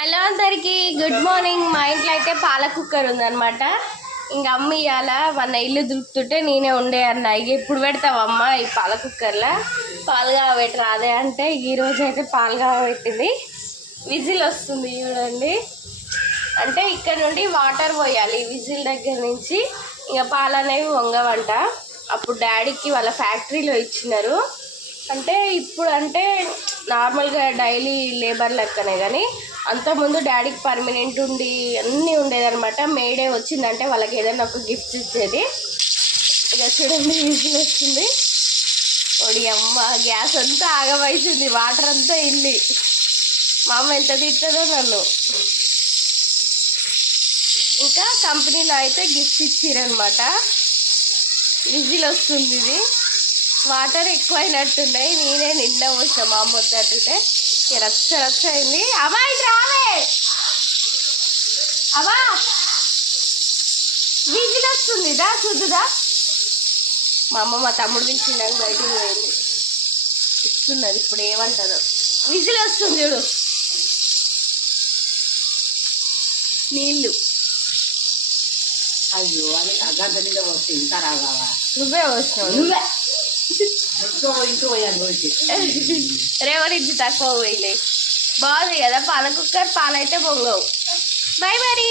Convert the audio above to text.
Hello అందరికి good morning. మా ఇంట్లో అయితే పాల కుక్కర్ ఉందన్నమాట. ఇంకా అమ్మ ఇవాళ మన ఇల్లు దులుపుతుంటే నేనే ఉండే అన్న ఇక ఇప్పుడు పెడతావమ్మ ఈ పాల కుక్కర్లో పాలు కాగబెట్టి రాదే అంటే ఈరోజు అయితే పాలు కాగబెట్టింది. విజిల్ వస్తుంది చూడండి. అంటే ఇక్కడ నుండి వాటర్ పోయాలి విజిల్ దగ్గర నుంచి. ఇంకా పాలు అనేవి వంగవంట. అప్పుడు డాడీకి వాళ్ళ ఫ్యాక్టరీలో ఇచ్చినారు. అంటే ఇప్పుడు అంటే నార్మల్గా డైలీ లేబర్ లెక్కనే, కానీ అంతకుముందు డాడీకి పర్మనెంట్ ఉండి అన్నీ ఉండేదన్నమాట. మేడే వచ్చిందంటే వాళ్ళకి ఏదైనా ఒక గిఫ్ట్ ఇచ్చేది. ఇక చూడండి విజిల్ వస్తుంది. ఒడి అమ్మ గ్యాస్ అంతా ఆగవైతుంది, వాటర్ అంతా ఇల్లి. మా అమ్మ ఎంత తిట్టదో నన్ను. ఇంకా కంపెనీలో అయితే గిఫ్ట్ ఇచ్చిరనమాట. విజిల్ వస్తుంది. ఇది వాటర్ ఎక్కువైనట్టున్నాయి. నేనే నిండా పోసిన మా అమ్మ వద్దటుంటే రచ్చ రచ్చ అయింది. అమ్మా ఇది రావే, అమ్మా విజిల్ వస్తుంది దా చూద్దుదా. మా అమ్మ మా తమ్ముడు పిలిచిందని బయటికి పోయింది. ఇస్తున్నది ఇప్పుడు ఏమంటారో. విజిల్ వస్తుంది చూడు. నీళ్ళు అయ్యో అది గంట మీద వస్తే ఇంకా రాగావా? నువ్వే వస్తున్నావు. నువ్వే ఇంకో పోయాను పోయి రేవరించి తక్కువ పోయిలే. బాగుంది కదా పాల కుక్కర్. పాలైతే పొంగవు. బై మరి.